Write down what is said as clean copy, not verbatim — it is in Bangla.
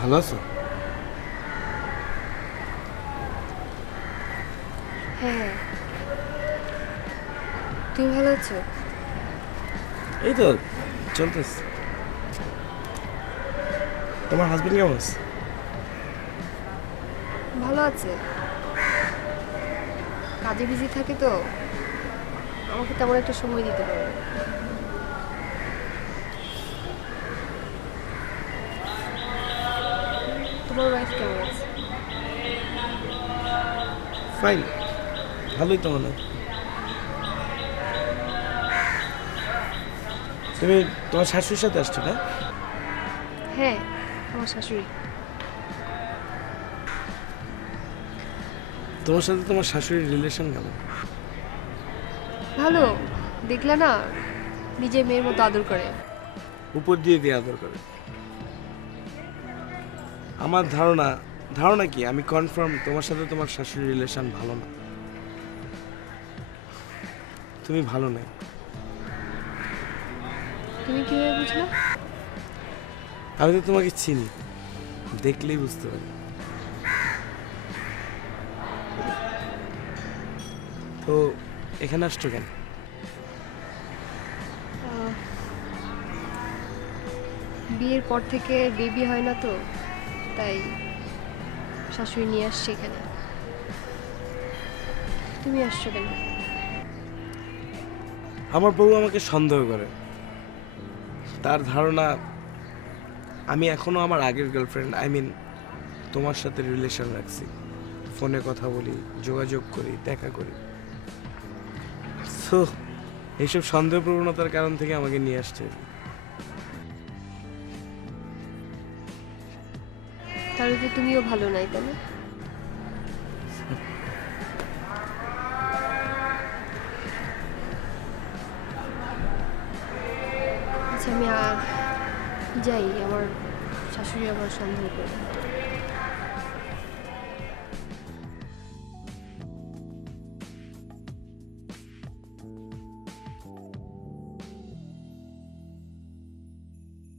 ভালো আছো? হ্যাঁ, তুমি ভালো আছো? এই তো চলতেছে। তোমার হাজবেন্ড কেমন আছে? ভালো আছে। কাজে বিজি থাকে তো আমাকে তেমন একটা সময় দিতে পারে না। তোমার ওয়াইফ কেমন আছে? ফাইন, ভালোই তো মনে হয়। তুমি তোমার শাশুড়ির সাথে আসছো না? হ্যাঁ, আমার শাশুড়ি। তোমার সাথে তোমার শাশুড়ির রিলেশন কেমন? ভালো, দেখলে না, নিজের মেয়ের মতো আদর করে। উপর দিয়ে দিয়ে আদর করে। আমার ধারণা, ধারণা কি, আমি কনফার্ম তোমার সাথে তোমার শাশুড়ির রিলেশন ভালো না। তুমি ভালো নাই। তুমি কিভাবে বুঝলে? আমি তো তোমাকে চিনি, দেখলেই বুঝতে পারি। তো এখানে আসছো কেন? আহ, বিয়ের পর থেকে বেবি হয় না তো, তাই শাশুড়ি নিয়ে আসছে এখানে। তুমি আসছো কেন? আমার বউ আমাকে সন্দেহ করে। তার ধারণা আমি এখনো আমার আগের গার্লফ্রেন্ড, আই মিন তোমার সাথে রিলেশন রাখছি। ফোনে কথা বলি, যোগাযোগ করি, দেখা করি। সো এইসব সন্দেহ প্রবণতার কারণ থেকে আমাকে নিয়ে আসছে। তাহলে তো তুমিও ভালো নাই, তাই না? আচ্ছা, আমি যাই, আমার শাশুড়ি আবার সন্দেহ করে।